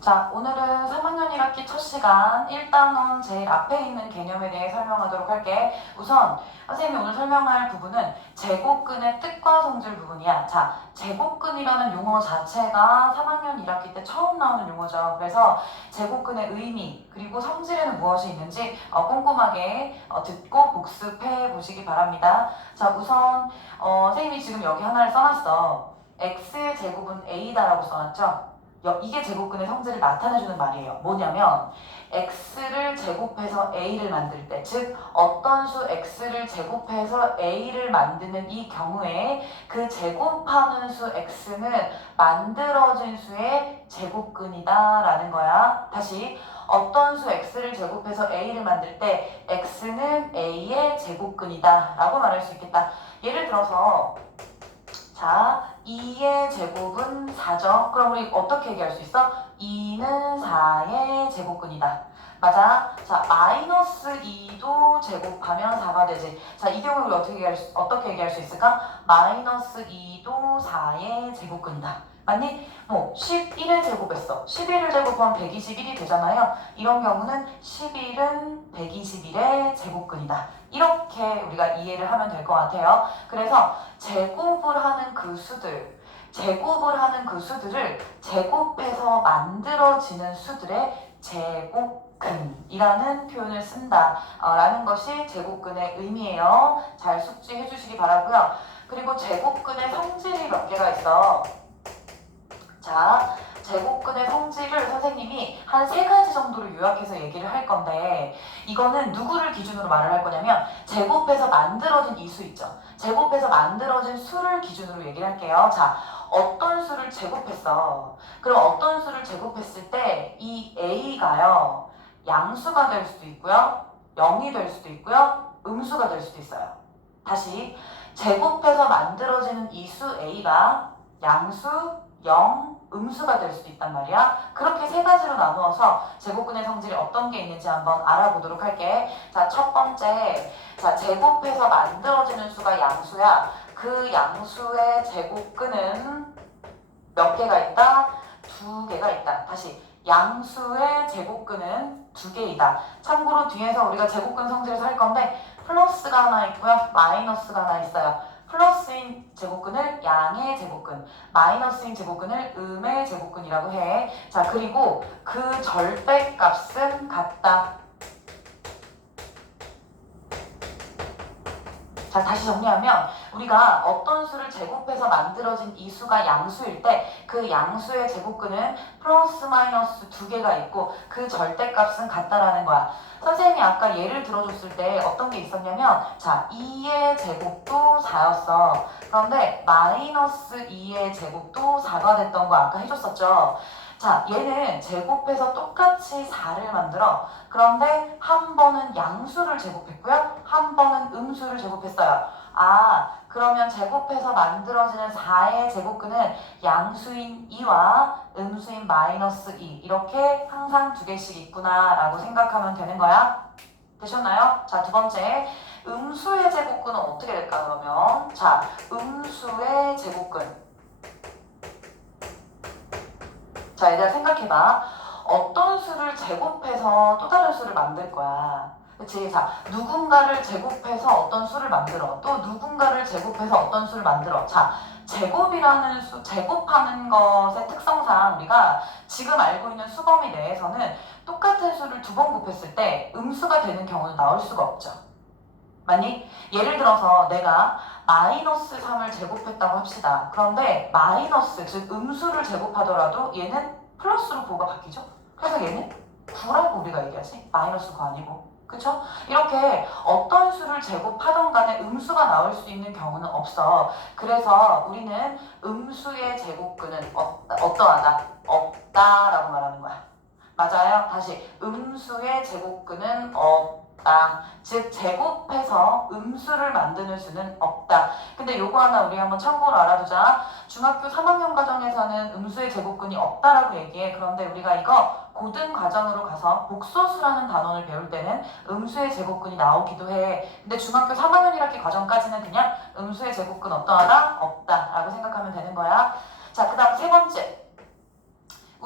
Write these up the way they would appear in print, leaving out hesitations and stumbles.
자, 오늘은 3학년 1학기 첫 시간 1단원 제일 앞에 있는 개념에 대해 설명하도록 할게. 우선 선생님이 오늘 설명할 부분은 제곱근의 뜻과 성질 부분이야. 자, 제곱근이라는 용어 자체가 3학년 1학기 때 처음 나오는 용어죠. 그래서 제곱근의 의미 그리고 성질에는 무엇이 있는지 꼼꼼하게 듣고 복습해 보시기 바랍니다. 자, 우선 선생님이 지금 여기 하나를 써놨어. x의 제곱은 a다라고 써놨죠. 이게 제곱근의 성질을 나타내주는 말이에요. 뭐냐면 x를 제곱해서 a를 만들 때, 즉 어떤 수 x를 제곱해서 a를 만드는 이 경우에 그 제곱하는 수 x는 만들어진 수의 제곱근이다 라는 거야. 다시 어떤 수 x를 제곱해서 a를 만들 때 x는 a의 제곱근이다 라고 말할 수 있겠다. 예를 들어서 자, 2의 제곱은 4죠. 그럼 우리 어떻게 얘기할 수 있어? 2는 4의 제곱근이다. 맞아. 자, 마이너스 2도 제곱하면 4가 되지. 자, 이 경우에 우리 어떻게 얘기할 수 있을까? 마이너스 2도 4의 제곱근이다. 맞니? 11을 제곱했어. 11을 제곱하면 121이 되잖아요. 이런 경우는 11은 121의 제곱근이다. 이렇게 우리가 이해를 하면 될 것 같아요. 그래서 제곱을 하는 그 수들을 제곱해서 만들어지는 수들의 제곱근이라는 표현을 쓴다 라는 것이 제곱근의 의미예요. 잘 숙지해 주시기 바라고요. 그리고 제곱근의 성질이 몇 개가 있어. 자, 제곱근의 성질을 선생님이 한 3가지 정도로 요약해서 얘기를 할 건데, 이거는 누구를 기준으로 말을 할 거냐면 제곱해서 만들어진 이 수 있죠. 제곱해서 만들어진 수를 기준으로 얘기를 할게요. 자, 어떤 수를 제곱했어. 그럼 어떤 수를 제곱했을 때 이 a가요, 양수가 될 수도 있고요, 0이 될 수도 있고요, 음수가 될 수도 있어요. 다시, 제곱해서 만들어지는 이 수 a가 양수, 0, 음수가 될 수도 있단 말이야. 그렇게 3가지로 나누어서 제곱근의 성질이 어떤 게 있는지 한번 알아보도록 할게. 자, 첫 번째, 자, 제곱해서 만들어지는 수가 양수야. 그 양수의 제곱근은 몇 개가 있다? 2개가 있다. 다시, 양수의 제곱근은 2개이다. 참고로 뒤에서 우리가 제곱근 성질을 할 건데 플러스가 하나 있고요, 마이너스가 하나 있어요. 플러스인 제곱근을 양의 제곱근, 마이너스인 제곱근을 음의 제곱근이라고 해. 자, 그리고 그 절대값은 같다. 자, 다시 정리하면 우리가 어떤 수를 제곱해서 만들어진 이 수가 양수일 때 그 양수의 제곱근은 플러스 마이너스 2개가 있고 그 절대값은 같다라는 거야. 선생님이 아까 예를 들어줬을 때 어떤 게 있었냐면, 자, 2의 제곱도 4였어. 그런데 마이너스 2의 제곱도 4가 됐던 거 아까 해줬었죠. 자, 얘는 제곱해서 똑같이 4를 만들어. 그런데 한 번은 양수를 제곱했고요, 한 번은 음수를 제곱했어요. 아, 그러면 제곱해서 만들어지는 4의 제곱근은 양수인 2와 음수인 마이너스 2 이렇게 항상 2개씩 있구나 라고 생각하면 되는 거야. 되셨나요? 자, 두 번째, 음수의 제곱근은 어떻게 될까 그러면? 자, 음수의 제곱근, 자, 얘들아 생각해봐. 어떤 수를 제곱해서 또 다른 수를 만들 거야. 그치? 자, 누군가를 제곱해서 어떤 수를 만들어. 또 누군가를 제곱해서 어떤 수를 만들어. 자, 제곱이라는 수, 제곱하는 것의 특성상 우리가 지금 알고 있는 수범위 내에서는 똑같은 수를 2번 곱했을 때 음수가 되는 경우는 나올 수가 없죠. 맞니? 예를 들어서 내가 마이너스 3을 제곱했다고 합시다. 그런데 마이너스, 즉 음수를 제곱하더라도 얘는 플러스로 9가 바뀌죠? 그래서 얘는 9라고 우리가 얘기하지. 마이너스 9 아니고. 그쵸? 이렇게 어떤 수를 제곱하던 간에 음수가 나올 수 있는 경우는 없어. 그래서 우리는 음수의 제곱근은 어떠하다? 없다라고 말하는 거야. 맞아요? 다시, 음수의 제곱근은 없다. 즉 제곱해서 음수를 만드는 수는 없다. 근데 요거 하나 우리 한번 참고로 알아두자. 중학교 3학년 과정에서는 음수의 제곱근이 없다라고 얘기해. 그런데 우리가 이거 고등 과정으로 가서 복소수라는 단원을 배울 때는 음수의 제곱근이 나오기도 해. 근데 중학교 3학년 1학기 과정까지는 그냥 음수의 제곱근 어떠하다? 없다 라고 생각하면 되는 거야. 자, 그 다음 3번째,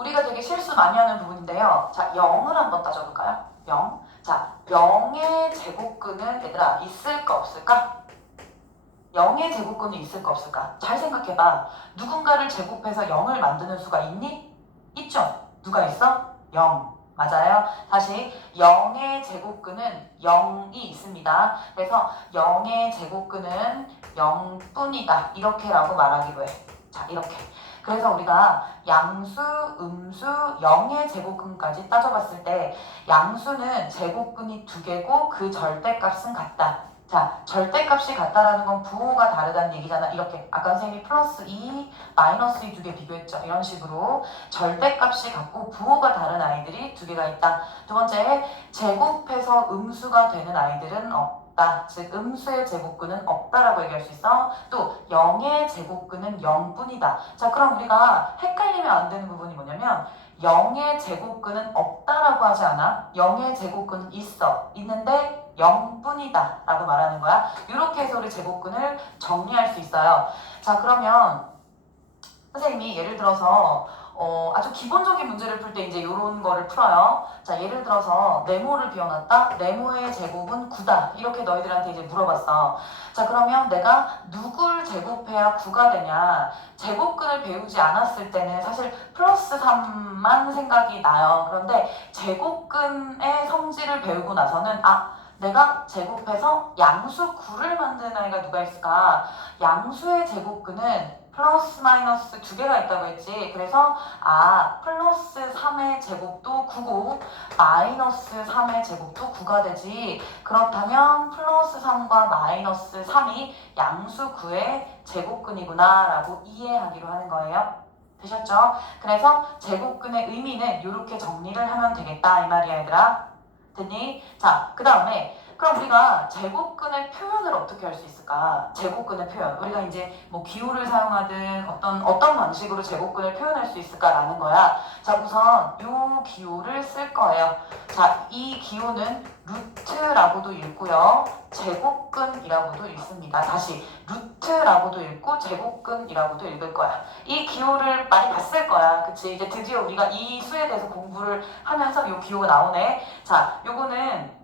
우리가 되게 실수 많이 하는 부분인데요. 자, 0을 한번 따져볼까요? 0. 자, 0의 제곱근은 얘들아 있을까 없을까? 0의 제곱근이 있을까 없을까? 잘 생각해봐. 누군가를 제곱해서 0을 만드는 수가 있니? 있죠? 누가 있어? 0. 맞아요. 다시 0의 제곱근은 0이 있습니다. 그래서 0의 제곱근은 0뿐이다. 이렇게라고 말하기로 해. 자, 이렇게. 그래서 우리가 양수, 음수, 0의 제곱근까지 따져봤을 때 양수는 제곱근이 2개고 그 절대값은 같다. 자, 절대값이 같다라는 건 부호가 다르다는 얘기잖아. 이렇게 아까 선생님이 플러스 2, 마이너스 2 두 개 비교했죠. 이런 식으로 절대값이 같고 부호가 다른 아이들이 2개가 있다. 두 번째, 제곱해서 음수가 되는 아이들은 없다. 즉 음수의 제곱근은 없다라고 얘기할 수 있어. 또 0의 제곱근은 0뿐이다. 자, 그럼 우리가 헷갈리면 안 되는 부분이 뭐냐면 0의 제곱근은 없다라고 하지 않아. 0의 제곱근은 있어. 있는데 0뿐이다 라고 말하는 거야. 이렇게 해서 우리 제곱근을 정리할 수 있어요. 자, 그러면 선생님이 예를 들어서 아주 기본적인 문제를 풀 때 이제 이런 거를 풀어요. 자, 예를 들어서 네모를 비워놨다. 네모의 제곱은 9다. 이렇게 너희들한테 이제 물어봤어. 자, 그러면 내가 누굴 제곱해야 9가 되냐? 제곱근을 배우지 않았을 때는 사실 플러스 3만 생각이 나요. 그런데 제곱근의 성질을 배우고 나서는 내가 제곱해서 양수 9를 만드는 아이가 누가 있을까? 양수의 제곱근은 플러스 마이너스 2개가 있다고 했지. 그래서 플러스 3의 제곱도 9고 마이너스 3의 제곱도 9가 되지. 그렇다면 플러스 3과 마이너스 3이 양수 9의 제곱근이구나 라고 이해하기로 하는 거예요. 되셨죠? 그래서 제곱근의 의미는 이렇게 정리를 하면 되겠다 이 말이야 얘들아. 됐니? 자, 그 다음에 그럼 우리가 제곱근의 표현을 어떻게 할 수 있을까? 제곱근의 표현. 우리가 이제 뭐 기호를 사용하든 어떤 방식으로 제곱근을 표현할 수 있을까라는 거야. 자, 우선 요 기호를 쓸 거예요. 자, 이 기호는 루트라고도 읽고요. 제곱근이라고도 읽습니다. 다시 루트라고도 읽고 제곱근이라고도 읽을 거야. 이 기호를 많이 봤을 거야. 그치? 이제 드디어 우리가 이 수에 대해서 공부를 하면서 요 기호가 나오네. 자, 요거는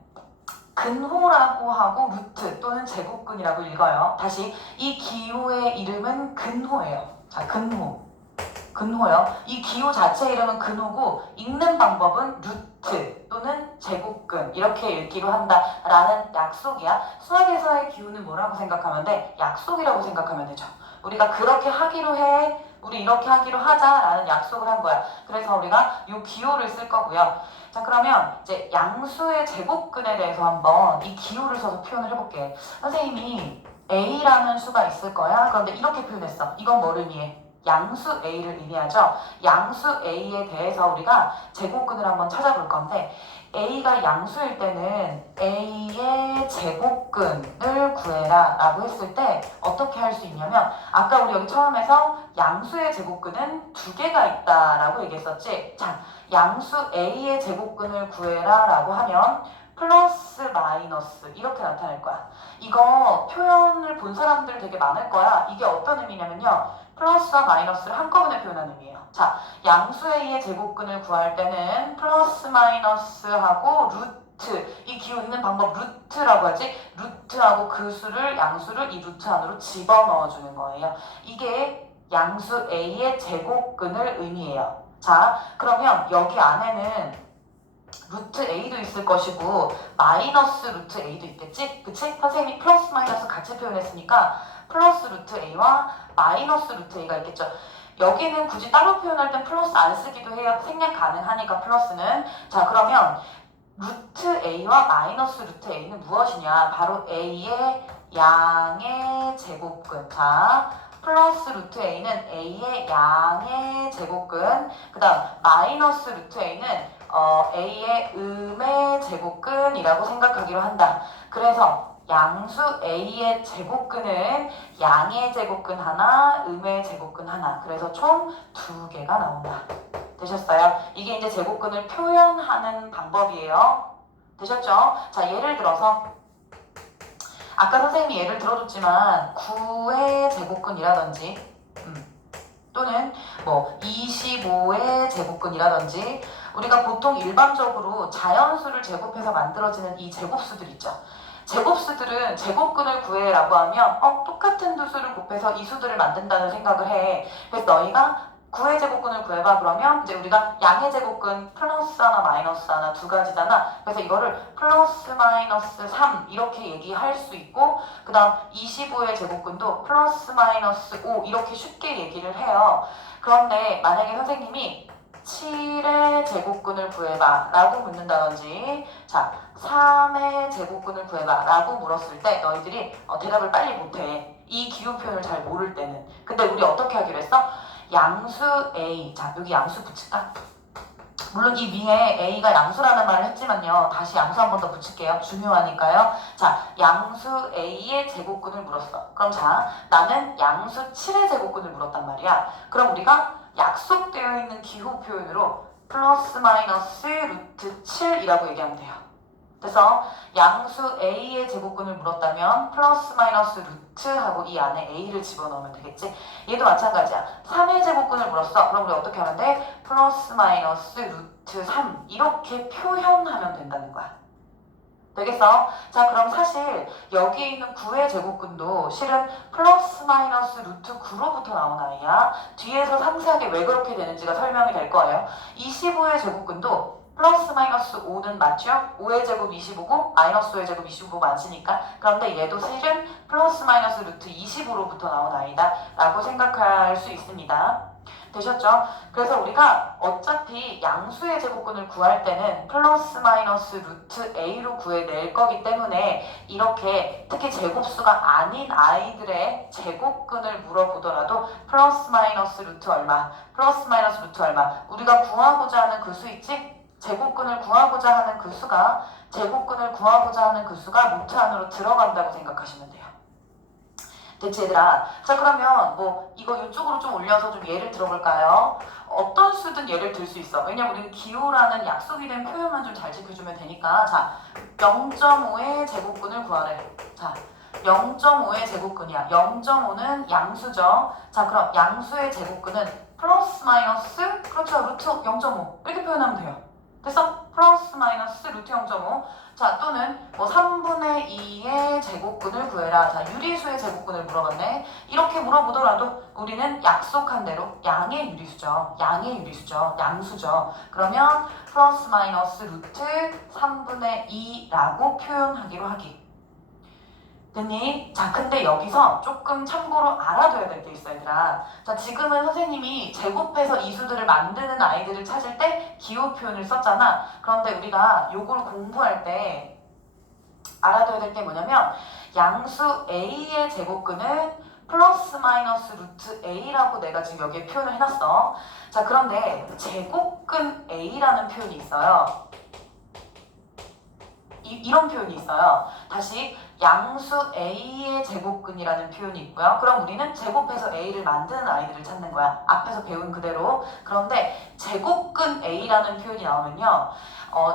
근호라고 하고 루트 또는 제곱근이라고 읽어요. 다시 이 기호의 이름은 근호예요. 자, 근호요. 이 기호 자체 이름은 근호고 읽는 방법은 루트 또는 제곱근 이렇게 읽기로 한다라는 약속이야. 수학에서의 기호는 뭐라고 생각하면 돼? 약속이라고 생각하면 되죠. 우리가 그렇게 하기로 해. 우리 이렇게 하기로 하자라는 약속을 한 거야. 그래서 우리가 이 기호를 쓸 거고요. 자, 그러면 이제 양수의 제곱근에 대해서 한번 이 기호를 써서 표현을 해볼게. 선생님이 A라는 수가 있을 거야. 그런데 이렇게 표현했어. 이건 뭘 의미해? 양수 A를 의미하죠. 양수 A에 대해서 우리가 제곱근을 한번 찾아볼 건데 A가 양수일 때는 A의 제곱근을 구해라 라고 했을 때 어떻게 할 수 있냐면 아까 우리 여기 처음에서 양수의 제곱근은 2개가 있다 라고 얘기했었지. 자, 양수 A의 제곱근을 구해라 라고 하면 플러스 마이너스 이렇게 나타날 거야. 이거 표현을 본 사람들 되게 많을 거야. 이게 어떤 의미냐면요. 플러스와 마이너스를 한꺼번에 표현하는 의미예요. 자, 양수 A의 제곱근을 구할 때는 플러스 마이너스하고 루트, 이 기호 있는 방법 루트라고 하지. 루트하고 그 수를 양수를 이 루트 안으로 집어넣어 주는 거예요. 이게 양수 A의 제곱근을 의미해요. 자, 그러면 여기 안에는 루트 A도 있을 것이고 마이너스 루트 A도 있겠지? 그치? 선생님이 플러스 마이너스 같이 표현했으니까 플러스 루트 A와 마이너스 루트 A가 있겠죠. 여기는 굳이 따로 표현할 땐 플러스 안 쓰기도 해요. 생략 가능하니까 플러스는. 자, 그러면 루트 A와 마이너스 루트 A는 무엇이냐? 바로 A의 양의 제곱근. 자, 플러스 루트 A는 A의 양의 제곱근. 그 다음 마이너스 루트 A는 A의 음의 제곱근이라고 생각하기로 한다. 그래서 양수 A의 제곱근은 양의 제곱근 하나, 음의 제곱근 하나. 그래서 총 2개가 나온다. 되셨어요? 이게 이제 제곱근을 표현하는 방법이에요. 되셨죠? 자, 예를 들어서 아까 선생님이 예를 들어줬지만 9의 제곱근이라든지 또는 뭐 25의 제곱근 제곱근이라든지 우리가 보통 일반적으로 자연수를 제곱해서 만들어지는 이 제곱수들 있죠. 제곱수들은 제곱근을 구해라고 하면 똑같은 두 수를 곱해서 이 수들을 만든다는 생각을 해. 그래서 너희가 구의 제곱근을 구해봐. 그러면 이제 우리가 양의 제곱근 플러스 하나 마이너스 하나 두 가지잖아. 그래서 이거를 플러스 마이너스 3 이렇게 얘기할 수 있고, 그 다음 25의 제곱근도 플러스 마이너스 5 이렇게 쉽게 얘기를 해요. 그런데 만약에 선생님이 7의 제곱근을 구해봐 라고 묻는다든지, 자 3의 제곱근을 구해봐 라고 물었을 때 너희들이 대답을 빨리 못해. 이 기호 표현을 잘 모를 때는. 근데 우리 어떻게 하기로 했어? 양수 A, 자 여기 양수 붙일까? 물론 이 위에 A가 양수라는 말을 했지만요, 다시 양수 한 번 더 붙일게요. 중요하니까요. 자 양수 A의 제곱근을 물었어. 그럼 자 나는 양수 7의 제곱근을 물었단 말이야. 그럼 우리가 약속되어 있는 기호 표현으로 플러스 마이너스 루트 7이라고 얘기하면 돼요. 그래서 양수 A의 제곱근을 물었다면 플러스 마이너스 루트하고 이 안에 A를 집어넣으면 되겠지. 얘도 마찬가지야. 3의 제곱근을 물었어. 그럼 우리 어떻게 하면 돼? 플러스 마이너스 루트 3 이렇게 표현하면 된다는 거야. 되겠어? 자 그럼 사실 여기에 있는 9의 제곱근도 실은 플러스 마이너스 루트 9로부터 나온 아이야. 뒤에서 상세하게 왜 그렇게 되는지가 설명이 될 거예요. 25의 제곱근도 플러스 마이너스 5는 맞죠? 5의 제곱 25고 마이너스 5의 제곱 25 맞으니까. 그런데 얘도 실은 플러스 마이너스 루트 25로부터 나온 아이다 라고 생각할 수 있습니다. 되셨죠? 그래서 우리가 어차피 양수의 제곱근을 구할 때는 플러스 마이너스 루트 A로 구해낼 거기 때문에 이렇게 특히 제곱수가 아닌 아이들의 제곱근을 물어보더라도 플러스 마이너스 루트 얼마, 플러스 마이너스 루트 얼마, 우리가 구하고자 하는 그 수 있지? 제곱근을 구하고자 하는 그 수가, 제곱근을 구하고자 하는 그 수가 루트 안으로 들어간다고 생각하시면 돼요. 됐지 얘들아? 자 그러면 뭐 이거 이쪽으로 좀 올려서 좀 예를 들어볼까요? 어떤 수든 예를 들 수 있어. 왜냐면 우리는 기호라는 약속이 된 표현만 좀 잘 지켜주면 되니까. 자 0.5의 제곱근을 구하래. 자 0.5의 제곱근이야. 0.5는 양수죠. 자 그럼 양수의 제곱근은 플러스 마이너스 그렇죠 루트 0.5 이렇게 표현하면 돼요. 됐어? 플러스 마이너스 루트 0.5. 자 또는 뭐 3분의 2의 제곱근을 구해라. 자 유리수의 제곱근을 물어봤네. 이렇게 물어보더라도 우리는 약속한 대로 양의 유리수죠. 양의 유리수죠. 양수죠. 그러면 플러스 마이너스 루트 3분의 2라고 표현하기로 하기. 됐니? 자 근데 여기서 조금 참고로 알아둬야 될 게 있어 얘들아. 자 지금은 선생님이 제곱해서 이 수들을 만드는 아이들을 찾을 때 기호 표현을 썼잖아. 그런데 우리가 요걸 공부할 때 알아둬야 될 게 뭐냐면 양수 A의 제곱근은 플러스 마이너스 루트 A라고 내가 지금 여기에 표현을 해놨어. 자 그런데 제곱근 A라는 표현이 있어요. 이런 표현이 있어요. 다시 양수 A의 제곱근이라는 표현이 있고요. 그럼 우리는 제곱해서 A를 만드는 아이들을 찾는 거야. 앞에서 배운 그대로. 그런데 제곱근 A라는 표현이 나오면요.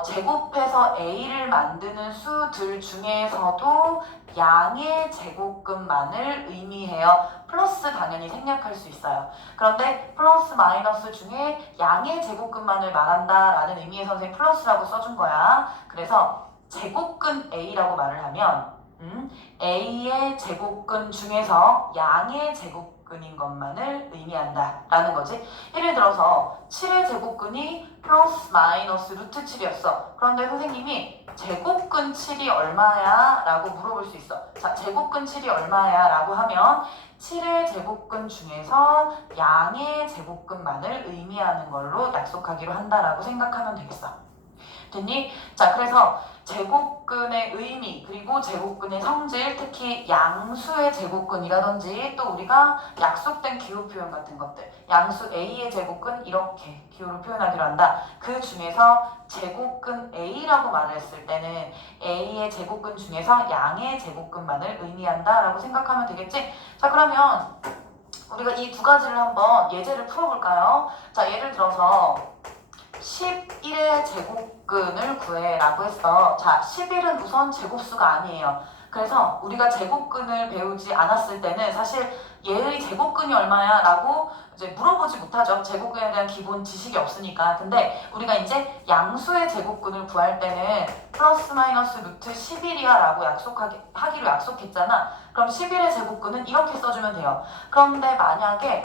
제곱해서 A를 만드는 수들 중에서도 양의 제곱근만을 의미해요. 플러스 당연히 생략할 수 있어요. 그런데 플러스 마이너스 중에 양의 제곱근만을 말한다라는 의미의 선생님 플러스라고 써준 거야. 그래서 제곱근 A라고 말을 하면 A의 제곱근 중에서 양의 제곱근인 것만을 의미한다 라는 거지. 예를 들어서 7의 제곱근이 플러스 마이너스 루트 7이었어. 그런데 선생님이 제곱근 7이 얼마야? 라고 물어볼 수 있어. 자 제곱근 7이 얼마야? 라고 하면 7의 제곱근 중에서 양의 제곱근만을 의미하는 걸로 약속하기로 한다라고 생각하면 되겠어. 됐니? 자 그래서 제곱근의 의미 그리고 제곱근의 성질, 특히 양수의 제곱근이라든지 또 우리가 약속된 기호 표현 같은 것들, 양수 A의 제곱근 이렇게 기호로 표현하기로 한다. 그 중에서 제곱근 A라고 말을 했을 때는 A의 제곱근 중에서 양의 제곱근만을 의미한다 라고 생각하면 되겠지? 자 그러면 우리가 이 두 가지를 한번 예제를 풀어볼까요? 자 예를 들어서 11의 제곱근을 구해라고 했어. 자, 11은 우선 제곱수가 아니에요. 그래서 우리가 제곱근을 배우지 않았을 때는 사실 얘의 제곱근이 얼마야? 라고 이제 물어보지 못하죠. 제곱근에 대한 기본 지식이 없으니까. 근데 우리가 이제 양수의 제곱근을 구할 때는 플러스 마이너스 루트 11이야 라고 하기로 약속했잖아. 그럼 11의 제곱근은 이렇게 써주면 돼요. 그런데 만약에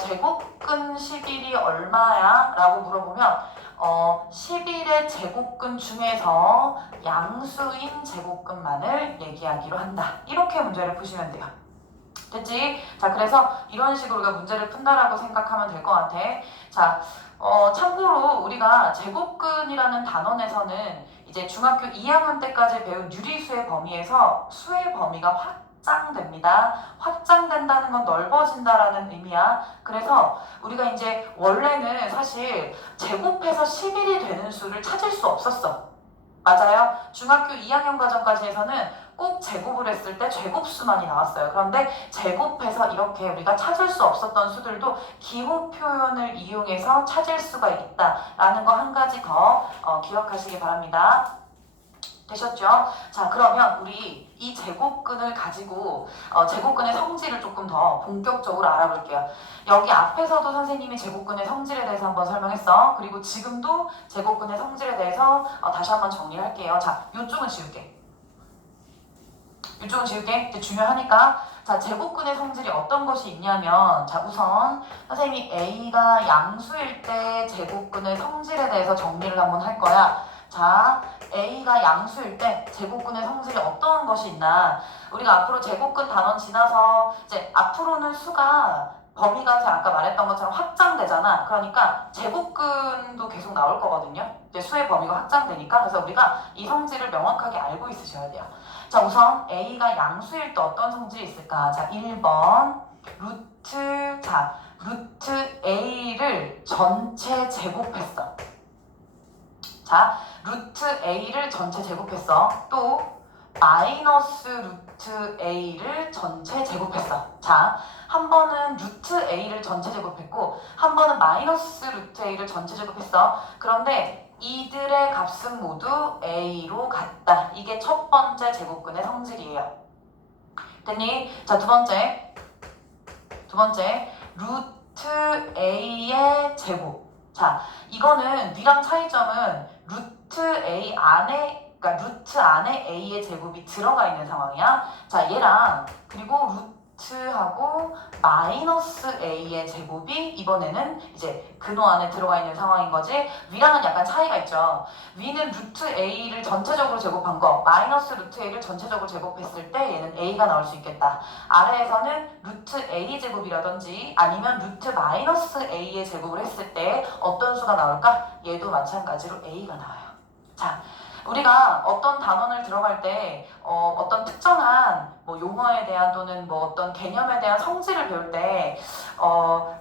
제곱근 11이 얼마야? 라고 물어보면 11의 제곱근 중에서 양수인 제곱근만을 얘기하기로 한다. 이렇게 문제를 푸시면 돼요. 됐지? 자, 그래서 이런 식으로 우리가 문제를 푼다라고 생각하면 될 것 같아. 자, 참고로 우리가 제곱근이라는 단원에서는 이제 중학교 2학년 때까지 배운 유리수의 범위에서 수의 범위가 확장됩니다. 확장된다는 건 넓어진다라는 의미야. 그래서 우리가 이제 원래는 사실 제곱해서 11이 되는 수를 찾을 수 없었어. 맞아요. 중학교 2학년 과정까지에서는 꼭 제곱을 했을 때 제곱수만이 나왔어요. 그런데 제곱해서 이렇게 우리가 찾을 수 없었던 수들도 기호 표현을 이용해서 찾을 수가 있다라는 거 한 가지 더 기억하시기 바랍니다. 되셨죠? 자, 그러면 우리 이 제곱근을 가지고 제곱근의 성질을 조금 더 본격적으로 알아볼게요. 여기 앞에서도 선생님이 제곱근의 성질에 대해서 한번 설명했어. 그리고 지금도 제곱근의 성질에 대해서 다시 한번 정리할게요. 자, 이쪽은 지울게. 이쪽은 지울게. 이제 중요하니까. 자, 제곱근의 성질이 어떤 것이 있냐면, 자, 우선 선생님이 A가 양수일 때 제곱근의 성질에 대해서 정리를 한번 할 거야. 자, A가 양수일 때 제곱근의 성질이 어떤 것이 있나? 우리가 앞으로 제곱근 단원 지나서 이제 앞으로는 수가 범위가 제가 아까 말했던 것처럼 확장되잖아. 그러니까 제곱근도 계속 나올 거거든요. 이제 수의 범위가 확장되니까. 그래서 우리가 이 성질을 명확하게 알고 있으셔야 돼요. 자, 우선 A가 양수일 때 어떤 성질이 있을까? 자, 1번 루트 A를 전체 제곱했어. 자, 루트 A를 전체 제곱했어. 또 마이너스 루트 A를 전체 제곱했어. 자, 한 번은 루트 A를 전체 제곱했고 한 번은 마이너스 루트 A를 전체 제곱했어. 그런데 이들의 값은 모두 A로 같다. 이게 첫 번째 제곱근의 성질이에요. 됐니? 자, 두 번째 루트 A의 제곱. 자, 이거는 V랑 차이점은 루트 A 안에, 그러니까 루트 안에 A의 제곱이 들어가 있는 상황이야. 자, 얘랑 그리고 루트하고 마이너스 A의 제곱이 이번에는 이제 근호 안에 들어가 있는 상황인 거지. V랑은 약간 차이가 있죠. V는 루트 A를 전체적으로 제곱한 거, 마이너스 루트 A를 전체적으로 제곱했을 때 얘는 A가 나올 수 있겠다. 아래에서는 루트 A 제곱이라든지 아니면 루트 마이너스 A의 제곱을 했을 때 어떤 수가 나올까? 얘도 마찬가지로 A가 나와요. 자, 우리가 어떤 단원을 들어갈 때 어떤 특정한 뭐 용어에 대한 또는 뭐 어떤 개념에 대한 성질을 배울 때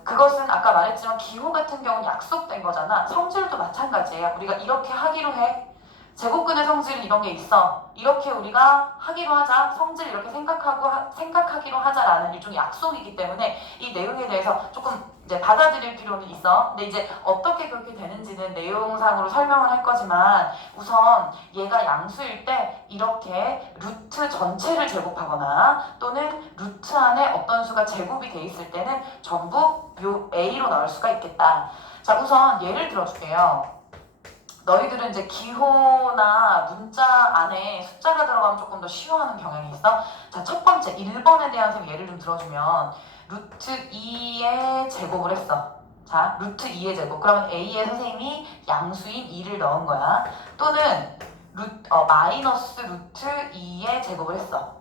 그것은 아까 말했지만 기호 같은 경우는 약속된 거잖아. 성질도 마찬가지예요. 우리가 이렇게 하기로 해. 제곱근의 성질은 이런 게 있어. 이렇게 우리가 하기로 하자. 성질 이렇게 생각하기로 하자라는 일종의 약속이기 때문에 이 내용에 대해서 조금 이제 받아들일 필요는 있어. 근데 이제 어떻게 그렇게 되는지는 내용상으로 설명을 할 거지만 우선 얘가 양수일 때 이렇게 루트 전체를 제곱하거나 또는 루트 안에 어떤 수가 제곱이 돼 있을 때는 전부 요 A로 나올 수가 있겠다. 자, 우선 예를 들어줄게요. 너희들은 이제 기호나 문자 안에 숫자가 들어가면 조금 더 쉬워하는 경향이 있어. 자, 첫 번째 1번에 대한 예를 좀 들어주면 루트 2의 제곱을 했어. 자, 루트 2의 제곱. 그러면 A에 선생님이 양수인 2를 넣은 거야. 또는 마이너스 루트 2의 제곱을 했어.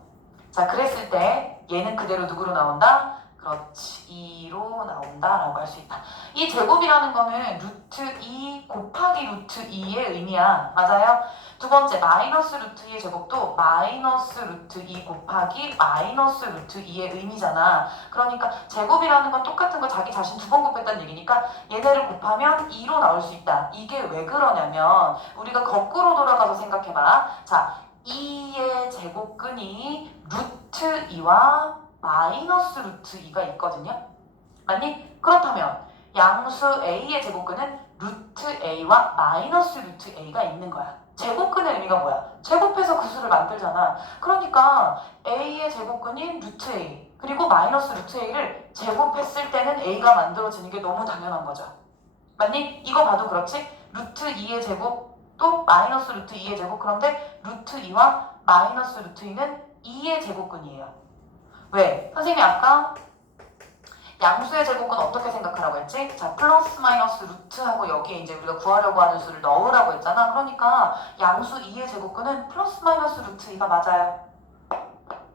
자, 그랬을 때 얘는 그대로 누구로 나온다? 그렇지, 2로 나온다라고 할 수 있다. 이 제곱이라는 거는 루트 2 곱하기 루트 2의 의미야. 맞아요? 두 번째, 마이너스 루트 2의 제곱도 마이너스 루트 2 곱하기 마이너스 루트 2의 의미잖아. 그러니까 제곱이라는 건 똑같은 걸 자기 자신 두 번 곱했다는 얘기니까 얘네를 곱하면 2로 나올 수 있다. 이게 왜 그러냐면 우리가 거꾸로 돌아가서 생각해봐. 자, 2의 제곱근이 루트 2와 마이너스 루트 2가 있거든요. 맞니? 그렇다면 양수 A의 제곱근은 루트 A와 마이너스 루트 A가 있는 거야. 제곱근의 의미가 뭐야? 제곱해서 그 수를 만들잖아. 그러니까 A의 제곱근인 루트 A 그리고 마이너스 루트 a를 제곱했을 때는 a가 만들어지는 게 너무 당연한 거죠. 맞니? 이거 봐도 그렇지? 루트 2의 제곱 또 마이너스 루트 2의 제곱. 그런데 루트 2와 마이너스 루트 2는 2의 제곱근이에요. 왜? 선생님이 아까 양수의 제곱은 어떻게 생각하라고 했지? 자, 플러스 마이너스 루트하고 여기에 이제 우리가 구하려고 하는 수를 넣으라고 했잖아. 그러니까 양수 2의 제곱근은 플러스 마이너스 루트 2가 맞아요.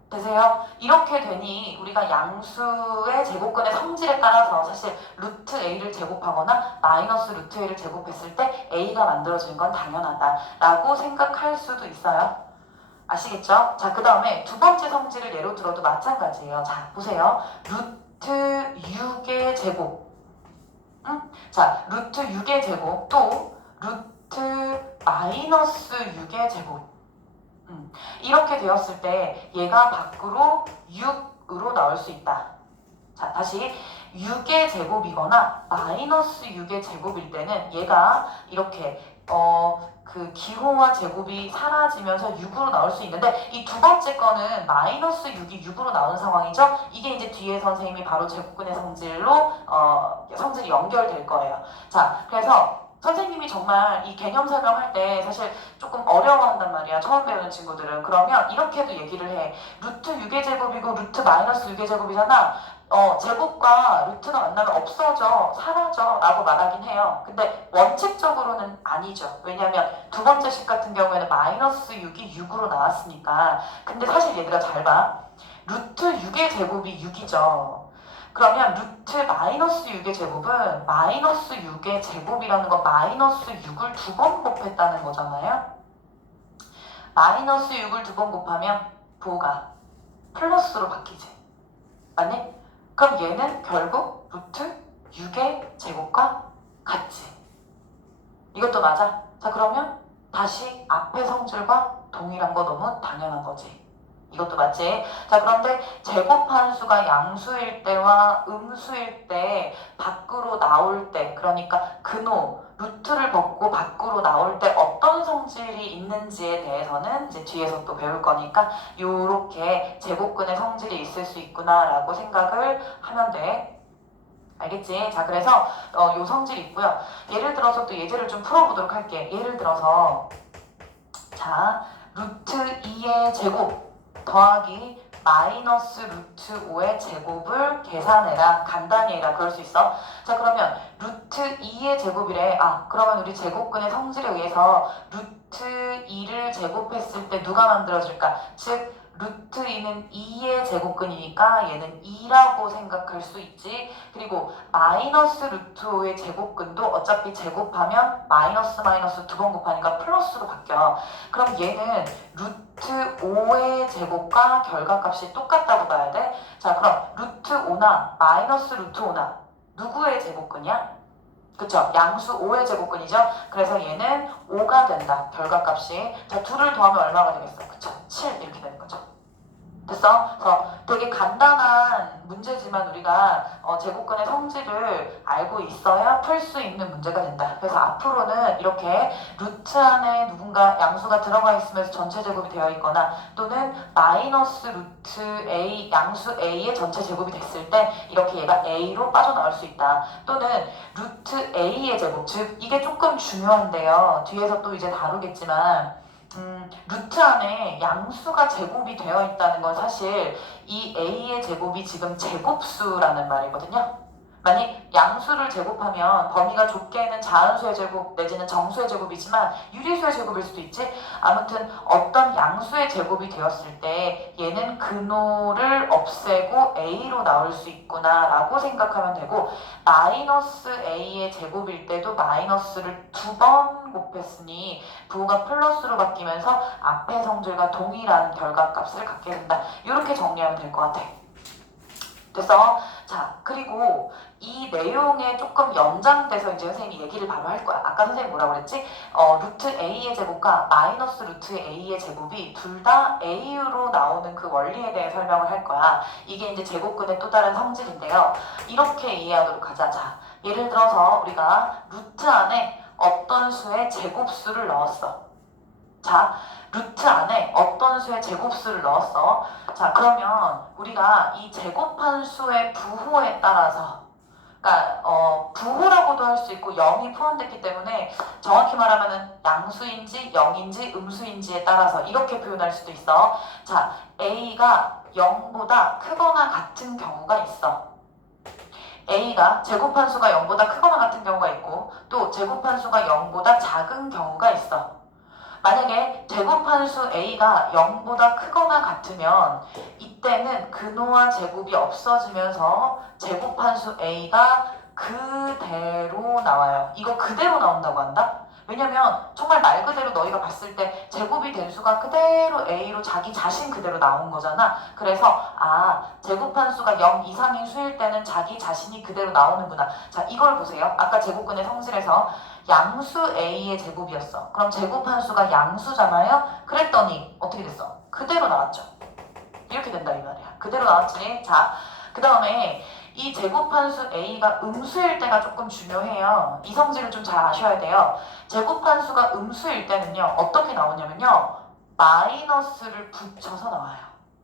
되세요? 이렇게 되니 우리가 양수의 제곱근의 성질에 따라서 사실 루트 a를 제곱하거나 마이너스 루트 a를 제곱했을 때 a가 만들어지는 건 당연하다라고 생각할 수도 있어요. 아시겠죠? 자, 그 다음에 두 번째 성질을 예로 들어도 마찬가지예요. 자, 보세요. 루트 6의 제곱. 응? 자, 루트 6의 제곱 또 루트 마이너스 6의 제곱. 이렇게 되었을 때 얘가 밖으로 6으로 나올 수 있다. 자, 다시 6의 제곱이거나 마이너스 6의 제곱일 때는 얘가 이렇게 그 기호와 제곱이 사라지면서 6으로 나올 수 있는데 이 두 번째 거는 마이너스 6이 6으로 나오는 상황이죠. 이게 이제 뒤에 선생님이 바로 제곱근의 성질로 성질이 연결될 거예요. 자, 그래서 선생님이 정말 이 개념 설명할 때 사실 조금 어려워한단 말이야. 처음 배우는 친구들은. 그러면 이렇게도 얘기를 해. 루트 6의 제곱이고 루트 마이너스 6의 제곱이잖아. 제곱과 루트가 만나면 없어져, 사라져 라고 말하긴 해요. 근데 원칙적으로는 아니죠. 왜냐면 두 번째 식 같은 경우에는 마이너스 6이 6으로 나왔으니까. 근데 사실 얘들아 잘 봐. 루트 6의 제곱이 6이죠. 그러면 루트 마이너스 6의 제곱은 마이너스 6의 제곱이라는 건 마이너스 6을 두 번 곱했다는 거잖아요. 마이너스 6을 두 번 곱하면 부호가 플러스로 바뀌지. 맞니? 그럼 얘는 결국 루트 6의 제곱과 같지. 이것도 맞아. 자, 그러면 다시 앞의 성질과 동일한 거 너무 당연한 거지. 이것도 맞지? 자, 그런데 제곱한 수가 양수일 때와 음수일 때 밖으로 나올 때, 그러니까 근호, 루트를 벗고 밖으로 나올 때 어떤 성질이 있는지에 대해서는 이제 뒤에서 또 배울 거니까 요렇게 제곱근의 성질이 있을 수 있구나 라고 생각을 하면 돼. 알겠지? 자, 그래서 요 성질이 있고요. 예를 들어서 또 예제를 좀 풀어보도록 할게. 예를 들어서 자, 루트 2의 제곱 더하기 마이너스 루트 5의 제곱을 계산해라. 간단히 해라. 그럴 수 있어. 자, 그러면 루트 2의 제곱이래. 그러면 우리 제곱근의 성질에 의해서 루트 2를 제곱했을 때 누가 만들어질까? 즉 루트 2는 2의 제곱근이니까 얘는 2라고 생각할 수 있지. 그리고 마이너스 루트 5의 제곱근도 어차피 제곱하면 마이너스 마이너스 두 번 곱하니까 플러스로 바뀌어. 그럼 얘는 루트 5의 제곱과 결과값이 똑같다고 봐야 돼. 자, 그럼 루트 5나 마이너스 루트 5나 누구의 제곱근이야? 그쵸? 양수 5의 제곱근이죠? 그래서 얘는 5가 된다. 결과값이. 자, 둘을 더하면 얼마가 되겠어? 그쵸? 7 이렇게 되는 거죠. 됐어? 그래서 되게 간단한 문제지만 우리가 제곱근의 성질을 알고 있어야 풀 수 있는 문제가 된다. 그래서 앞으로는 이렇게 루트 안에 누군가 양수가 들어가 있으면서 전체 제곱이 되어 있거나 또는 마이너스 루트 a, 양수 a의 전체 제곱이 됐을 때 이렇게 얘가 a로 빠져나올 수 있다. 또는 루트 a의 제곱, 즉 이게 조금 중요한데요. 뒤에서 또 이제 다루겠지만 루트 안에 양수가 제곱이 되어 있다는 건 사실 이 a의 제곱이 지금 제곱수라는 말이거든요. 만약 양수를 제곱하면 범위가 좁게는 자연수의 제곱 내지는 정수의 제곱이지만 유리수의 제곱일 수도 있지. 아무튼 어떤 양수의 제곱이 되었을 때 얘는 근호를 없애고 a로 나올 수 있구나 라고 생각하면 되고, 마이너스 a의 제곱일 때도 마이너스를 두 번 곱했으니 부호가 플러스로 바뀌면서 앞의 성질과 동일한 결과값을 갖게 된다. 이렇게 정리하면 될 것 같아. 됐어? 자, 그리고 이 내용에 조금 연장돼서 이제 선생님이 얘기를 바로 할 거야. 아까 선생님이 뭐라고 그랬지? 루트 a의 제곱과 마이너스 루트 a의 제곱이 둘 다 a로 나오는 그 원리에 대해 설명을 할 거야. 이게 이제 제곱근의 또 다른 성질인데요. 이렇게 이해하도록 하자. 자, 예를 들어서 우리가 루트 안에 어떤 수의 제곱수를 넣었어. 자, 루트 안에 어떤 수의 제곱수를 넣었어. 자, 그러면 우리가 이 제곱한 수의 부호에 따라서, 그러니까 부호라고도 할 수 있고 0이 포함됐기 때문에 정확히 말하면 양수인지 0인지 음수인지에 따라서 이렇게 표현할 수도 있어. 자, A가 0보다 크거나 같은 경우가 있어. A가 제곱한 수가 0보다 크거나 같은 경우가 있고 또 제곱한 수가 0보다 작은 경우가 있어. 만약에 제곱한 수 A가 0보다 크거나 같으면 이때는 근호와 제곱이 없어지면서 제곱한 수 A가 그대로 나와요. 이거 그대로 나온다고 한다? 왜냐면 정말 말 그대로 너희가 봤을 때 제곱이 된 수가 그대로 A로 자기 자신 그대로 나온 거잖아. 그래서 제곱한 수가 0 이상인 수일 때는 자기 자신이 그대로 나오는구나. 자, 이걸 보세요. 아까 제곱근의 성질에서 양수 A의 제곱이었어. 그럼 제곱한 수가 양수잖아요. 그랬더니 어떻게 됐어? 그대로 나왔죠. 이렇게 된다 이 말이야. 그대로 나왔지. 자, 그 다음에 이 제곱한 수 A가 음수일 때가 조금 중요해요. 이 성질을 좀 잘 아셔야 돼요. 제곱한 수가 음수일 때는요. 어떻게 나오냐면요. 마이너스를 붙여서 나와요.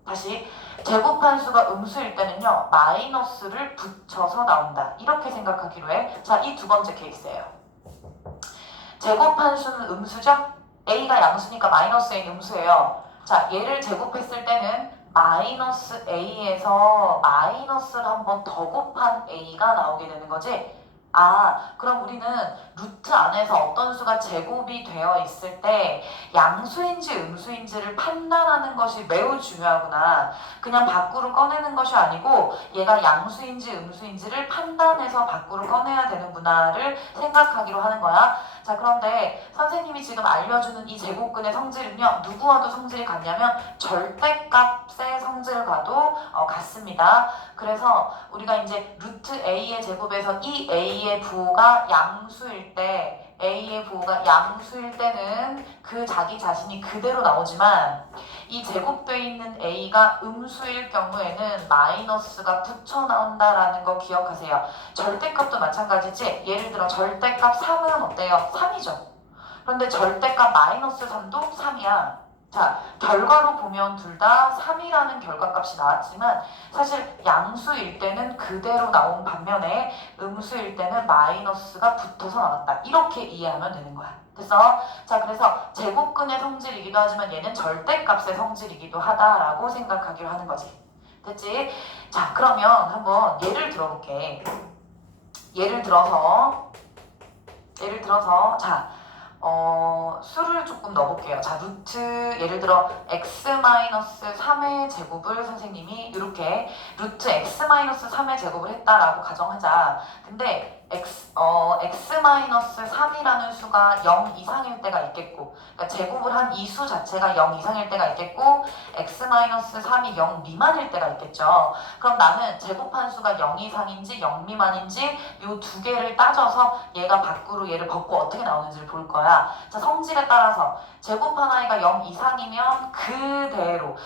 다시 제곱한 수가 음수일 때는요. 마이너스를 붙여서 나온다. 이렇게 생각하기로 해. 자, 이 두 번째 케이스예요. 제곱한 수는 음수죠? A가 양수니까 마이너스 A는 음수예요. 자, 얘를 제곱했을 때는 마이너스 A에서 마이너스를 한 번 더 곱한 A가 나오게 되는 거지. 그럼 우리는 루트 안에서 어떤 수가 제곱이 되어 있을 때 양수인지 음수인지를 판단하는 것이 매우 중요하구나. 그냥 밖으로 꺼내는 것이 아니고 얘가 양수인지 음수인지를 판단해서 밖으로 꺼내야 되는구나를 생각하기로 하는 거야. 자, 그런데 선생님이 지금 알려주는 이 제곱근의 성질은요. 누구와도 성질이 같냐면 절대값의 성질과도 같습니다. 그래서 우리가 이제 루트 A의 제곱에서 이 A의 부호가 양수일 때 A의 부호가 양수일 때는 그 자기 자신이 그대로 나오지만 이 제곱되어 있는 A가 음수일 경우에는 마이너스가 붙여 나온다라는 거 기억하세요. 절대값도 마찬가지지. 예를 들어 절대값 3은 어때요? 3이죠. 그런데 절대값 마이너스 3도 3이야. 자, 결과로 보면 둘 다 3이라는 결과값이 나왔지만 사실 양수일 때는 그대로 나온 반면에 음수일 때는 마이너스가 붙어서 나왔다. 이렇게 이해하면 되는 거야. 됐어? 자, 그래서 제곱근의 성질이기도 하지만 얘는 절대값의 성질이기도 하다라고 생각하기로 하는 거지. 됐지? 자, 그러면 한번 예를 들어볼게. 예를 들어서 자, 수를 조금 넣어볼게요. 자, 루트 예를 들어 x-3의 제곱을 선생님이 이렇게 루트 x-3의 제곱을 했다라고 가정하자. 근데 x-3이라는 수가 0 이상일 때가 있겠고, 그러니까 제곱을 한 이 수 자체가 0 이상일 때가 있겠고, x-3이 0 미만일 때가 있겠죠. 그럼 나는 제곱한 수가 0 이상인지 0 미만인지 요 두 개를 따져서 얘가 밖으로 얘를 벗고 어떻게 나오는지를 볼 거야. 자, 성질에 따라서 제곱한 아이가 0 이상이면 그대로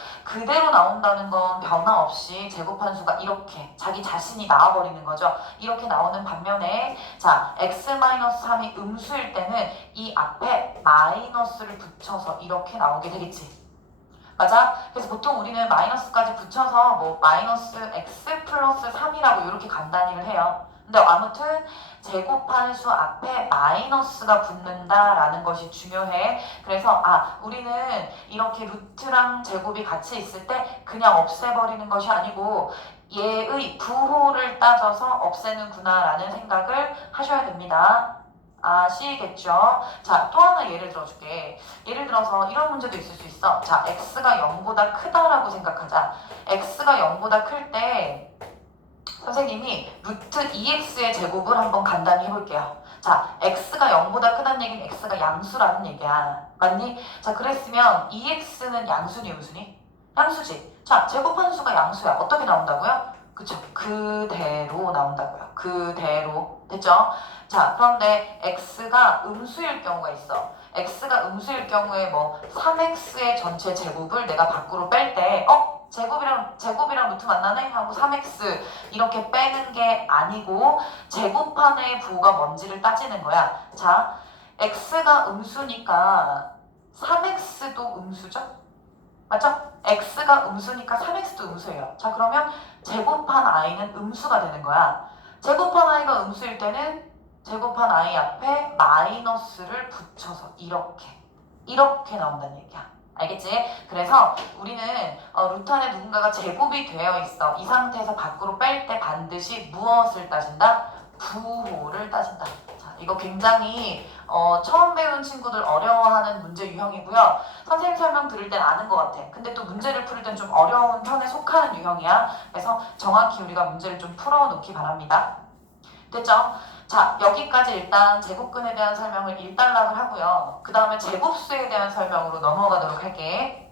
나온다는 건 변화 없이 제곱한 수가 이렇게 자기 자신이 나와버리는 거죠. 이렇게 나오는 반면에 자, x-3이 음수일 때는 이 앞에 마이너스를 붙여서 이렇게 나오게 되겠지. 맞아? 그래서 보통 우리는 마이너스까지 붙여서 뭐 마이너스 x 플러스 3이라고 이렇게 간단히를 해요. 근데 아무튼 제곱한 수 앞에 마이너스가 붙는다라는 것이 중요해. 그래서 우리는 이렇게 루트랑 제곱이 같이 있을 때 그냥 없애버리는 것이 아니고 얘의 부호를 따져서 없애는구나 라는 생각을 하셔야 됩니다. 아시겠죠? 자, 또 하나 예를 들어줄게. 예를 들어서 이런 문제도 있을 수 있어. 자, x가 0보다 크다라고 생각하자. x가 0보다 클 때 선생님이 루트 2x의 제곱을 한번 간단히 해볼게요. 자, x가 0보다 크다는 얘기는 x가 양수라는 얘기야. 맞니? 자, 그랬으면 2x는 양수니 음수니? 양수지. 자, 제곱한 수가 양수야. 어떻게 나온다고요? 그쵸? 그대로 나온다고요. 그대로. 됐죠? 자, 그런데 x가 음수일 경우가 있어. x가 음수일 경우에 뭐 3x의 전체 제곱을 내가 밖으로 뺄 때 제곱이랑 루트 만나네? 하고 3x 이렇게 빼는 게 아니고 제곱판의 부호가 뭔지를 따지는 거야. 자, x가 음수니까 3x도 음수죠? 맞죠? x가 음수니까 3x도 음수예요. 자, 그러면 제곱한 i는 음수가 되는 거야. 제곱한 i가 음수일 때는 제곱한 i 앞에 마이너스를 붙여서 이렇게 나온다는 얘기야. 알겠지? 그래서 우리는 루트 안에 누군가가 제곱이 되어 있어. 이 상태에서 밖으로 뺄 때 반드시 무엇을 따진다? 부호를 따진다. 자, 이거 굉장히 처음 배운 친구들 어려워하는 문제 유형이고요. 선생님 설명 들을 땐 아는 것 같아. 근데 또 문제를 풀 땐 좀 어려운 편에 속하는 유형이야. 그래서 정확히 우리가 문제를 좀 풀어놓기 바랍니다. 됐죠? 자, 여기까지 일단 제곱근에 대한 설명을 1단락을 하고요. 그 다음에 제곱수에 대한 설명으로 넘어가도록 할게.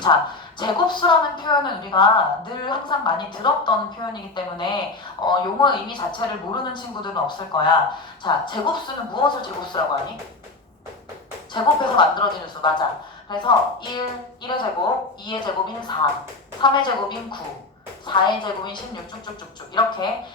자, 제곱수라는 표현은 우리가 늘 항상 많이 들었던 표현이기 때문에 용어 의미 자체를 모르는 친구들은 없을 거야. 자, 제곱수는 무엇을 제곱수라고 하니? 제곱해서 만들어지는 수, 맞아. 그래서 1의 제곱, 2의 제곱인 4, 3의 제곱인 9, 4의 제곱인 16 쭉쭉쭉쭉 이렇게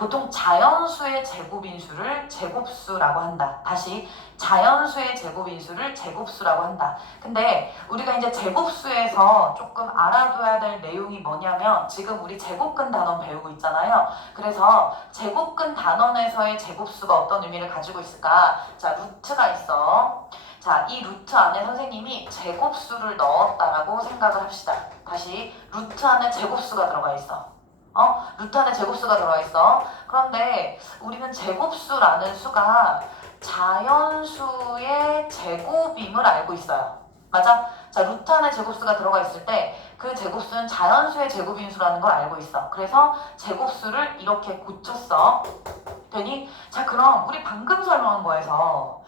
보통 자연수의 제곱인수를 제곱수라고 한다. 다시 자연수의 제곱인수를 제곱수라고 한다. 근데 우리가 이제 제곱수에서 조금 알아둬야 될 내용이 뭐냐면 지금 우리 제곱근 단원 배우고 있잖아요. 그래서 제곱근 단원에서의 제곱수가 어떤 의미를 가지고 있을까? 자, 루트가 있어. 자, 이 루트 안에 선생님이 제곱수를 넣었다라고 생각을 합시다. 다시 루트 안에 제곱수가 들어가 있어. 루트 안에 제곱수가 들어가 있어. 그런데 우리는 제곱수라는 수가 자연수의 제곱임을 알고 있어요. 맞아? 자, 루트 안에 제곱수가 들어가 있을 때 그 제곱수는 자연수의 제곱인 수라는 걸 알고 있어. 그래서 제곱수를 이렇게 고쳤어. 되니? 자, 그럼 우리 방금 설명한 거에서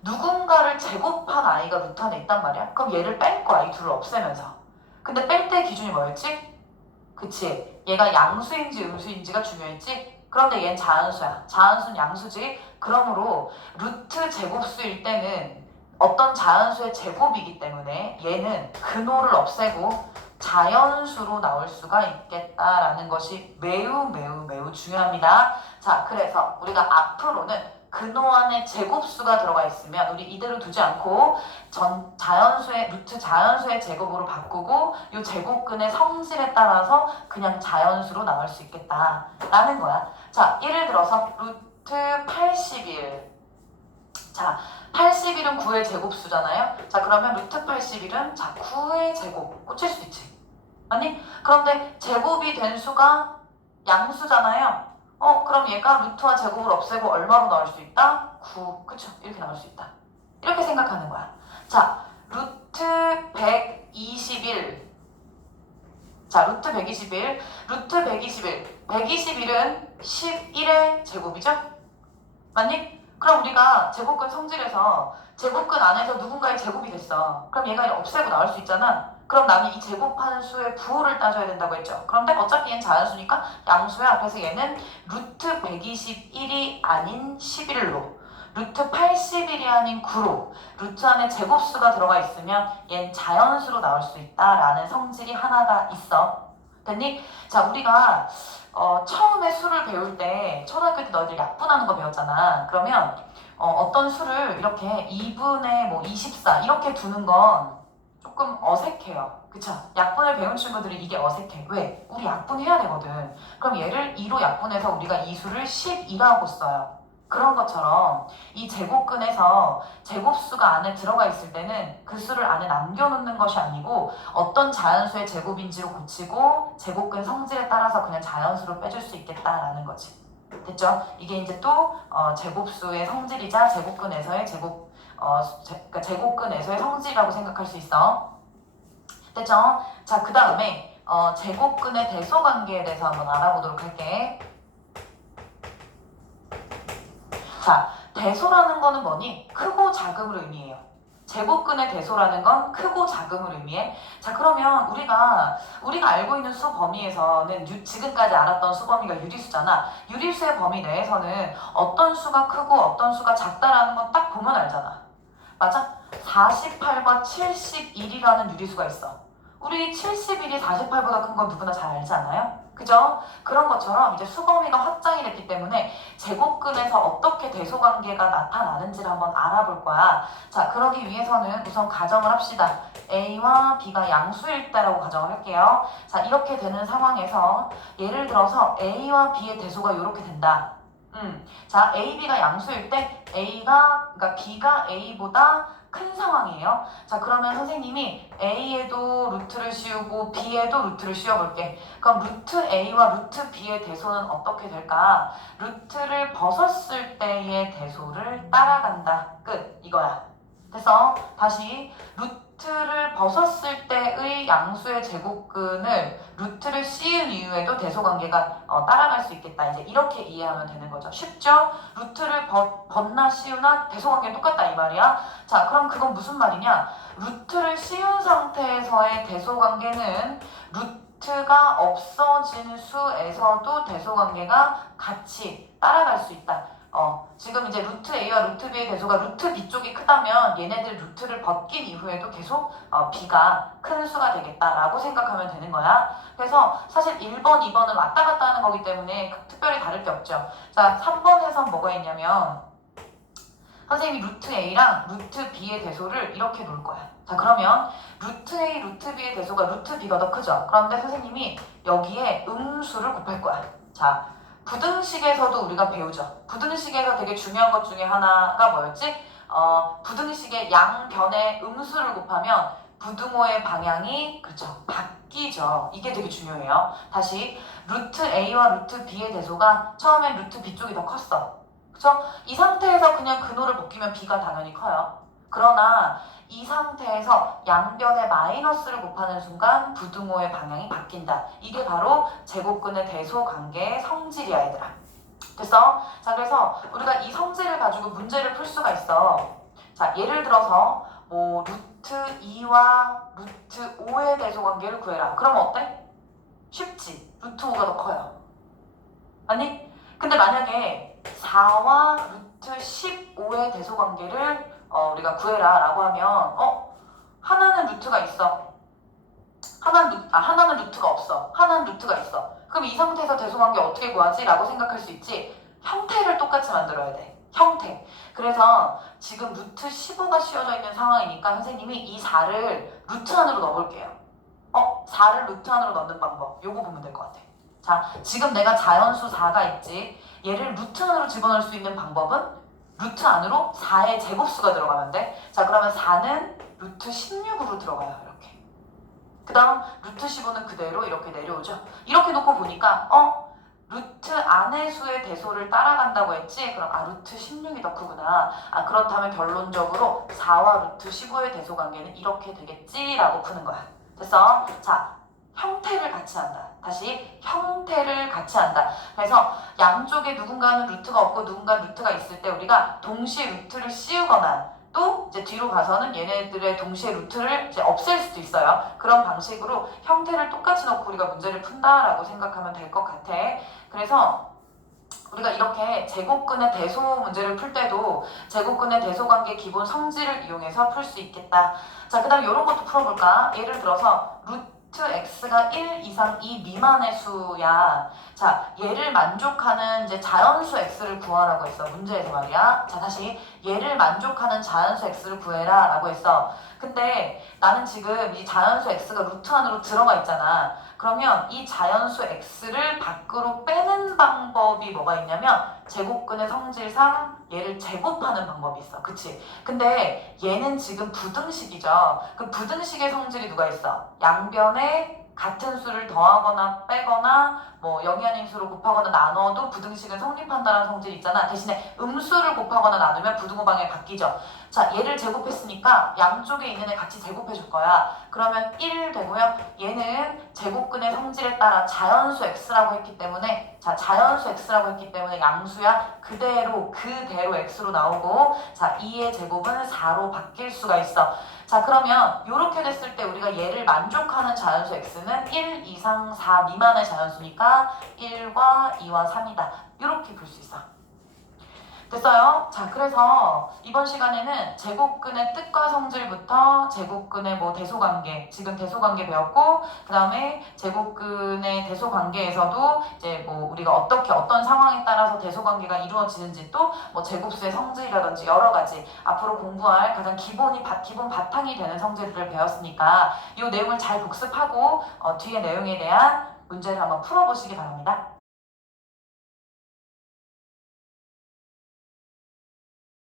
누군가를 제곱한 아이가 루트 안에 있단 말이야? 그럼 얘를 뺄 거야. 이 둘을 없애면서. 근데 뺄 때 기준이 뭐였지? 그치? 얘가 양수인지 음수인지가 중요했지? 그런데 얘는 자연수야. 자연수는 양수지? 그러므로 루트 제곱수일 때는 어떤 자연수의 제곱이기 때문에 얘는 근호를 없애고 자연수로 나올 수가 있겠다라는 것이 매우 중요합니다. 자, 그래서 우리가 앞으로는 근호 안에 제곱수가 들어가 있으면 우리 이대로 두지 않고 자연수의 루트 자연수의 제곱으로 바꾸고 이 제곱근의 성질에 따라서 그냥 자연수로 나올 수 있겠다라는 거야. 자, 예를 들어서 루트 81. 자, 81은 9의 제곱수잖아요. 자, 그러면 루트 81은 자 9의 제곱 꽂힐 수 있지. 아니? 그런데 제곱이 된 수가 양수잖아요. 그럼 얘가 루트와 제곱을 없애고 얼마로 나올 수 있다? 9. 그쵸? 이렇게 나올 수 있다. 이렇게 생각하는 거야. 자, 루트 121. 자, 루트 121. 루트 121. 121은 11의 제곱이죠? 맞니? 그럼 우리가 제곱근 성질에서 제곱근 안에서 누군가의 제곱이 됐어. 그럼 얘가 없애고 나올 수 있잖아. 그럼 나는 이 제곱하는 수의 부호를 따져야 된다고 했죠. 그런데 어차피 얘는 자연수니까 양수야. 그래서 얘는 루트 121이 아닌 11로 루트 81이 아닌 9로 루트 안에 제곱수가 들어가 있으면 얘는 자연수로 나올 수 있다라는 성질이 하나가 있어. 됐니? 자, 우리가 처음에 수를 배울 때 초등학교 때 너희들 약분하는 거 배웠잖아. 그러면 어떤 수를 이렇게 2분의 뭐 24 이렇게 두는 건 조금 어색해요. 그쵸? 약분을 배운 친구들이 이게 어색해. 왜? 우리 약분해야 되거든. 그럼 얘를 2로 약분해서 우리가 이 수를 12라고 써요. 그런 것처럼 이 제곱근에서 제곱수가 안에 들어가 있을 때는 그 수를 안에 남겨놓는 것이 아니고 어떤 자연수의 제곱인지로 고치고 제곱근 성질에 따라서 그냥 자연수로 빼줄 수 있겠다라는 거지. 됐죠? 이게 이제 또 제곱수의 성질이자 제곱근에서의 그러니까 제곱근에서의 성질이라고 생각할 수 있어. 됐죠? 자, 그 다음에 제곱근의 대소관계에 대해서 한번 알아보도록 할게. 자, 대소라는 거는 뭐니? 크고 작음을 의미해요. 제곱근의 대소라는 건 크고 작음을 의미해. 자, 그러면 우리가 알고 있는 수 범위에서는 지금까지 알았던 수 범위가 유리수잖아. 유리수의 범위 내에서는 어떤 수가 크고 어떤 수가 작다라는 건 딱 보면 알잖아. 맞아? 48과 71이라는 유리수가 있어. 우리 71이 48보다 큰 건 누구나 잘 알지 않아요? 그죠? 그런 것처럼 이제 수범위가 확장이 됐기 때문에 제곱근에서 어떻게 대소관계가 나타나는지를 한번 알아볼 거야. 자, 그러기 위해서는 우선 가정을 합시다. A와 B가 양수일 때라고 가정을 할게요. 자, 이렇게 되는 상황에서 예를 들어서 A와 B의 대소가 이렇게 된다. 자, A, B가 양수일 때 그러니까 B가 A보다 큰 상황이에요. 자, 그러면 선생님이 A에도 루트를 씌우고 B에도 루트를 씌워볼게. 그럼 루트 A와 루트 B의 대소는 어떻게 될까? 루트를 벗었을 때의 대소를 따라간다. 끝. 이거야. 됐어? 다시 루트를 벗었을 때의 양수의 제곱근을 루트를 씌운 이후에도 대소관계가 따라갈 수 있겠다. 이제 이렇게 이해하면 되는 거죠. 쉽죠? 루트를 벗나 씌우나 대소관계 똑같다 이 말이야. 자, 그럼 그건 무슨 말이냐? 루트를 씌운 상태에서의 대소관계는 루트가 없어진 수에서도 대소관계가 같이 따라갈 수 있다. 지금 이제 루트 A와 루트 B의 대소가 루트 B 쪽이 크다면 얘네들 루트를 벗긴 이후에도 계속 B가 큰 수가 되겠다라고 생각하면 되는 거야. 그래서 사실 1번, 2번은 왔다 갔다 하는 거기 때문에 특별히 다를 게 없죠. 자, 3번에선 뭐가 있냐면 선생님이 루트 A랑 루트 B의 대소를 이렇게 놓을 거야. 자, 그러면 루트 A, 루트 B의 대소가 루트 B가 더 크죠. 그런데 선생님이 여기에 음수를 곱할 거야. 자, 부등식에서도 우리가 배우죠. 부등식에서 되게 중요한 것 중에 하나가 뭐였지? 부등식의 양변에 음수를 곱하면 부등호의 방향이 그렇죠. 바뀌죠. 이게 되게 중요해요. 다시 루트 A와 루트 B의 대소가 처음엔 루트 B 쪽이 더 컸어. 그쵸? 이 상태에서 그냥 근호를 벗기면 B가 당연히 커요. 그러나 이 상태에서 양변에 마이너스를 곱하는 순간 부등호의 방향이 바뀐다. 이게 바로 제곱근의 대소 관계의 성질이야, 얘들아. 됐어? 자, 그래서 우리가 이 성질을 가지고 문제를 풀 수가 있어. 자, 예를 들어서 뭐 루트 2와 루트 5의 대소 관계를 구해라. 그러면 어때? 쉽지. 루트 5가 더 커요. 아니? 근데 만약에 4와 루트 15의 대소 관계를 우리가 구해라 라고 하면 하나는 루트가 있어. 하나는 루트가 없어. 하나는 루트가 있어. 그럼 이 상태에서 대소관계 어떻게 구하지? 라고 생각할 수 있지. 형태를 똑같이 만들어야 돼. 형태. 그래서 지금 루트 15가 씌워져 있는 상황이니까 선생님이 이 4를 루트 안으로 넣어볼게요. 4를 루트 안으로 넣는 방법. 요거 보면 될 것 같아. 자, 지금 내가 자연수 4가 있지. 얘를 루트 안으로 집어넣을 수 있는 방법은 루트 안으로 4의 제곱수가 들어가면 돼. 자, 그러면 4는 루트 16으로 들어가요. 이렇게. 그 다음 루트 15는 그대로 이렇게 내려오죠. 이렇게 놓고 보니까 루트 안의 수의 대소를 따라간다고 했지? 그럼 루트 16이 더 크구나. 그렇다면 결론적으로 4와 루트 15의 대소 관계는 이렇게 되겠지? 라고 푸는 거야. 됐어? 자, 형태를 같이 한다. 다시 형태를 같이 한다. 그래서 양쪽에 누군가는 루트가 없고 누군가는 루트가 있을 때 우리가 동시에 루트를 씌우거나 또 이제 뒤로 가서는 얘네들의 동시에 루트를 이제 없앨 수도 있어요. 그런 방식으로 형태를 똑같이 넣고 우리가 문제를 푼다라고 생각하면 될 것 같아. 그래서 우리가 이렇게 제곱근의 대소 문제를 풀 때도 제곱근의 대소관계 기본 성질을 이용해서 풀 수 있겠다. 자, 그 다음에 이런 것도 풀어볼까? 예를 들어서 루트 x가 1 이상 2 미만의 수야. 자, 얘를 만족하는 이제 자연수 x를 구하라고 했어. 문제에서 말이야. 자, 다시 얘를 만족하는 자연수 x를 구해라 라고 했어. 근데 나는 지금 이 자연수 x가 루트 안으로 들어가 있잖아. 그러면 이 자연수 x를 밖으로 빼는 방법이 뭐가 있냐면 제곱근의 성질상 얘를 제곱하는 방법이 있어. 그치? 근데 얘는 지금 부등식이죠. 그 부등식의 성질이 누가 있어? 양변에 같은 수를 더하거나 빼거나 뭐 영이 아닌 수로 곱하거나 나눠도 부등식은 성립한다는 성질이 있잖아. 대신에 음수를 곱하거나 나누면 부등호 방향이 바뀌죠. 자, 얘를 제곱했으니까 양쪽에 있는 애 같이 제곱해 줄 거야. 그러면 1 되고요. 얘는 제곱근의 성질에 따라 자연수 x라고 했기 때문에 자연수 x라고 했기 때문에 양수야. 그대로 x로 나오고 자, 2의 제곱은 4로 바뀔 수가 있어. 자, 그러면 이렇게 됐을 때 우리가 얘를 만족하는 자연수 x는 1 이상 4 미만의 자연수니까 1과 2와 3이다. 이렇게 볼 수 있어. 됐어요? 자, 그래서 이번 시간에는 제곱근의 뜻과 성질부터 제곱근의 뭐 대소관계, 지금 대소관계 배웠고, 그 다음에 제곱근의 대소관계에서도 이제 뭐 우리가 어떻게 어떤 상황에 따라서 대소관계가 이루어지는지 또 뭐 제곱수의 성질이라든지 여러 가지 앞으로 공부할 가장 기본 바탕이 되는 성질들을 배웠으니까 이 내용을 잘 복습하고 뒤에 내용에 대한 문제를 한번 풀어보시기 바랍니다.